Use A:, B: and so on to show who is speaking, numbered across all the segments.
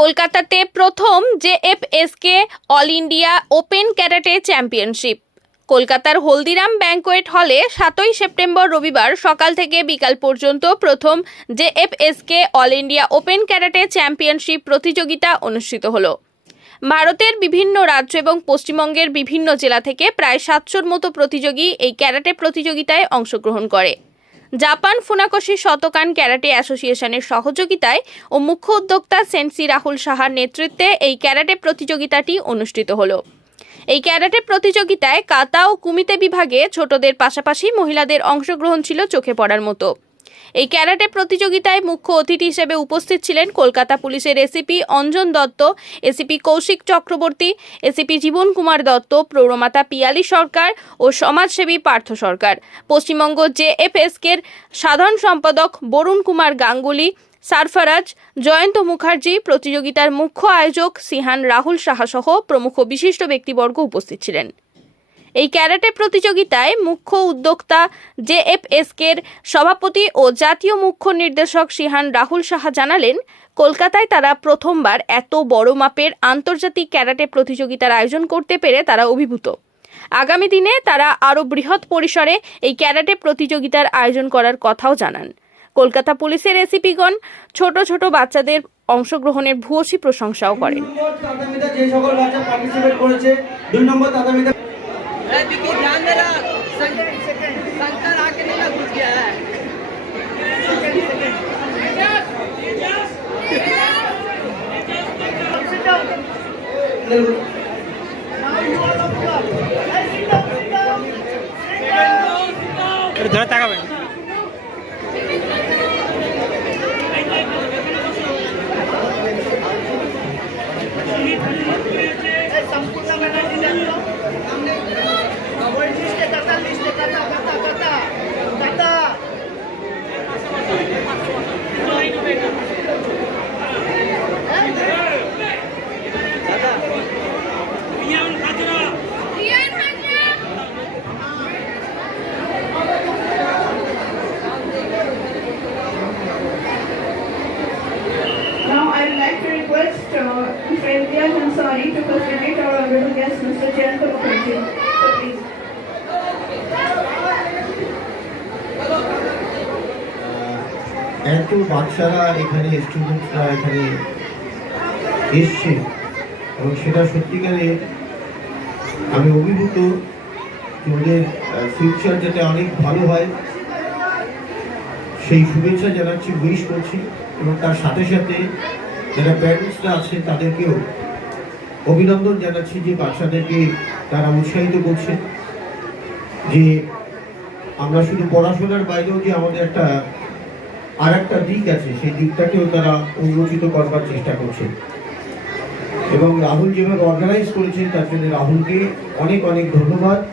A: কলকাতাতে প্রথম JFSK all India open karate championship কলকাতার হলদিরাম ব্যাঙ্কোয়েট হলে সাতই সেপ্টেম্বর রবিবার সকাল থেকে বিকাল পর্যন্ত প্রথম JFSK all India open karate championship প্রতিযোগিতা অনুষ্ঠিত হলো। ভারতের বিভিন্ন রাজ্য এবং পশ্চিমবঙ্গের বিভিন্ন জেলা থেকে প্রায় সাতশোর মতো প্রতিযোগী এই ক্যারাটে প্রতিযোগিতায় অংশগ্রহণ করে। জাপান ফুনাকশি শতকান ক্যারাটে অ্যাসোসিয়েশনের সহযোগিতায় ও মুখ্য উদ্যোক্তা সেন্সি রাহুল সাহার নেতৃত্বে এই ক্যারাটে প্রতিযোগিতাটি অনুষ্ঠিত হলো। এই ক্যারাটে প্রতিযোগিতায় কাতা ও কুমিতে বিভাগে ছোটদের পাশাপাশি মহিলাদের অংশগ্রহণ ছিল চোখে পড়ার মতো। এই ক্যারাটে প্রতিযোগিতায় মুখ্য অতিথি হিসেবে উপস্থিত ছিলেন কলকাতা পুলিশের ACP Anjan Datta, ACP Kaushik Chakraborty, ACP Jiban Kumar Datta প্রৌরমাতা Piyali Sarkar ও সমাজসেবী পার্থ সরকার। পশ্চিমবঙ্গ জেএফএসকের সাধারণ সম্পাদক বরুণ কুমার গাঙ্গুলি, সারফারাজ, জয়ন্ত মুখার্জি, প্রতিযোগিতার মুখ্য আয়োজক সিহান রাহুল সাহা সহ প্রমুখ বিশিষ্ট ব্যক্তিবর্গ উপস্থিত ছিলেন। এই ক্যারাটে প্রতিযোগিতায় মুখ্য উদ্যোক্তা জেএফএসকের সভাপতি ও জাতীয় মুখ্য নির্দেশক সিহান রাহুল সাহা জানালেন, কলকাতায় তারা প্রথমবার এত বড় মাপের আন্তর্জাতিক ক্যারাটে প্রতিযোগিতার আয়োজন করতে পেরে তারা অভিভূত। আগামী দিনে তারা আরও বৃহৎ পরিসরে এই ক্যারাটে প্রতিযোগিতার আয়োজন করার কথাও জানান। কলকাতা পুলিশের এসিপিগণ ছোট ছোট বাচ্চাদের অংশগ্রহণের ভূয়সী প্রশংসাও করেন।
B: দুই নম্বর তাতামিতে যে সকল বাচ্চা পার্টিসিপেট করেছে দুই নম্বর তাতামিতে
C: अरे विकी ध्यान दे रहा शंकर आके नहीं ना घुस गया है
D: ধরে তাকাবেন
E: Now Ansari to facilitate our honorable guest, Mr. Jayant Mukherjee. So please.
F: এত বাচ্চারা এখানে স্টুডেন্টরা এখানে এসছে এবং সেটা সত্যিকারে আমি অভিভূত ওদের ফিউচার যাতে অনেক ভালো হয় সেই শুভেচ্ছা জানাচ্ছি উইশ করছি এবং তার সাথে সাথে যারা প্যারেন্টসরা আছে তাদেরকেও অভিনন্দন জানাচ্ছি যে বাচ্চাদেরকে তারা উৎসাহিত করছে যে আমরা শুধু পড়াশোনার বাইরেও যে আমাদের একটা আর একটা দিক আছে সেই দিকটাকেও তারা উন্মোচিত করবার চেষ্টা করছে। এবং রাহুল যেভাবে অর্গানাইজ করেছে তার জন্য রাহুলকে অনেক অনেক ধন্যবাদ।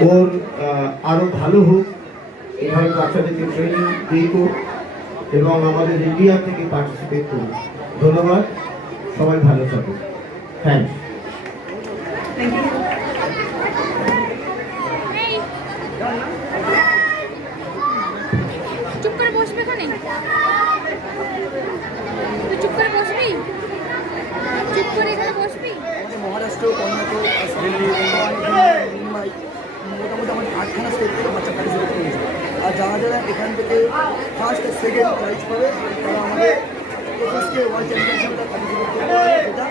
F: ওর আহ, আরও ভালো হোক এভাবে বাচ্চাদেরকে ট্রেনিং দিক এবং আমাদের ইন্ডিয়া থেকে পার্টিসিপেট করুক। ধন্যবাদ। সবাই ভালো থাকুক থ্যাংকস.
G: চুপ করে বসবে এখানে? তুই চুপ করে বসবি? চুপ করে এখানে বসবি?
C: মহারাষ্ট্র কর্ণাটক মুম্বাই মুম্বাই মোটামুটি আমাদের আটখানা স্টেট থেকে বাচ্চা পার্টিসিপেট করেছে। আর যারা যারা এখান থেকে ফার্স্ট সেকেন্ড প্রাইজ পাবে তারা আমাদের ওয়ার্ল্ড চ্যাম্পিয়নশিপটা পার্টিসিপেট করতে পারবে যেটা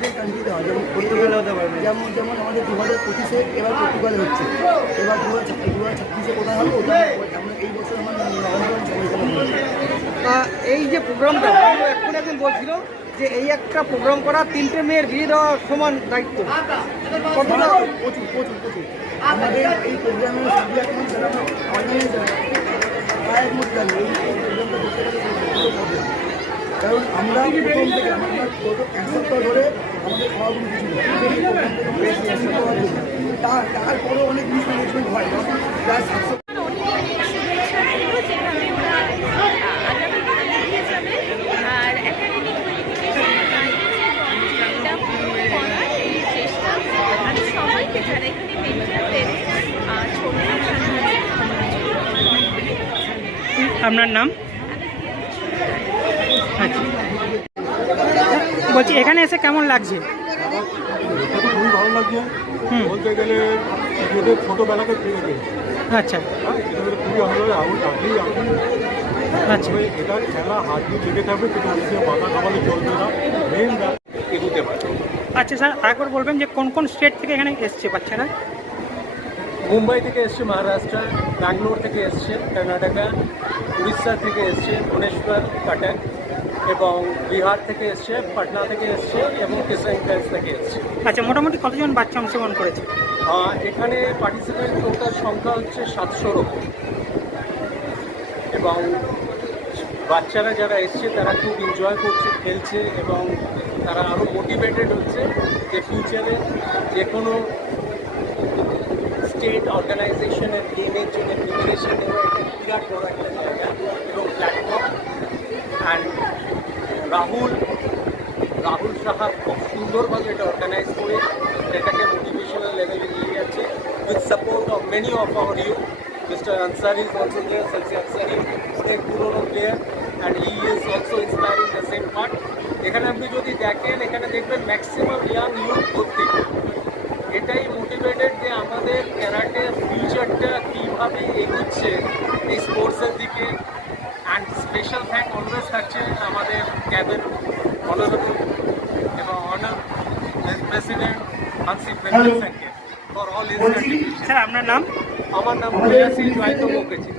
C: বাইরের কান্ট্রিতে হয়। যেমন পর্তুগালে হতে পারবে যেমন যেমন আমাদের দু হাজার পঁচিশে এবার পর্তুগালে হচ্ছে। এবার দু হাজার দু হাজার ছাব্বিশে কোথায় হবে? ওটা আমরা এই বছর আমার
D: এই যে প্রোগ্রামটা এখন একজন বলছিল যে এই একটা প্রোগ্রাম করা তিনটে মেয়ের বিয়ে দেওয়া সমান দায়িত্ব। কতটা?
C: প্রচুর প্রচুর প্রচুর। আমাদের এই problem। কারণ আমরা প্রথম থেকে আমরা গত এক সপ্তাহ ধরে কিছু
G: শুভেচ্ছা রইল যেভাবে ওরা আগামী দিনে এগিয়ে যাবে আর একাডেমিক এটা করার এই চেষ্টা আমি সবাইকে যারা এখানে মেন্টারদের ছোট
D: আপনার নাম আচ্ছা
H: বলছি এখানে এসে কেমন লাগছে?
I: এটা তো খুবই ভালো লাগছে। বলতে গেলে ছোটোবেলাকে ফিরে পেয়েছি
H: আচ্ছা।
I: হ্যাঁ খুবই ভালো লাগে আমি আপনি আপনি
H: আচ্ছা।
I: এটা খেলা হাত দিয়ে লেগে থাকবে কিন্তু মাথা খামালে চলবে না। মেন এগুতে পারে
H: আচ্ছা স্যার আরেকবার বলবেন যে কোন কোন স্টেট থেকে এখানে এসছে বাচ্চারা?
I: মুম্বাই থেকে এসছে মহারাষ্ট্র ব্যাঙ্গালোর থেকে এসছে কর্ণাটকা উড়িষ্যা থেকে এসছে ভুবনেশ্বর কটক। এবং বিহার থেকে এসছে পাটনা থেকে এসছে এবং কিষানগঞ্জ থেকে এসছে।
H: আচ্ছা মোটামুটি কতজন বাচ্চা অংশগ্রহণ করেছে?
I: এখানে পার্টিসিপেন্ট টোটাল সংখ্যা হচ্ছে সাতশোর ওপর। এবং বাচ্চারা যারা এসছে তারা খুব এনজয় করছে খেলছে এবং তারা আরও মোটিভেটেড হচ্ছে যে ফিউচারে যে কোনো স্টেট অর্গানাইজেশনের গেমের জন্য প্রিপারেশন নেওয়া একটা বিরাট বড় একটা জায়গা এবং প্ল্যাটফর্ম অ্যান্ড রাহুল রাহুল সাহা খুব সুন্দরভাবে এটা অর্গানাইজ করে এটাকে মোটিভেশনাল লেভেলে নিয়ে যাচ্ছে with support of many of our you mister Ansari also Ansari অনেক পুরোনো player and he is also inspiring the same part এখানে আপনি যদি দেখেন, এখানে দেখবেন ম্যাক্সিমাম ইয়াং ইউথ ভর্তি। এটাই মোটিভেটেড যে আমাদের ক্যারাটের ফিউচারটা কীভাবে এগোচ্ছে এই স্পোর্টসের দিকে অ্যান্ড স্পেশাল থ্যাঙ্ক অলওয়েজ থাকছে আমাদের ক্যাবের অনারেবল এবং অনার প্রেসিডেন্ট হানসি ফর অল ইজ
H: স্যার আপনার নাম?
I: আমার নাম জয়ন্ত মুখার্জি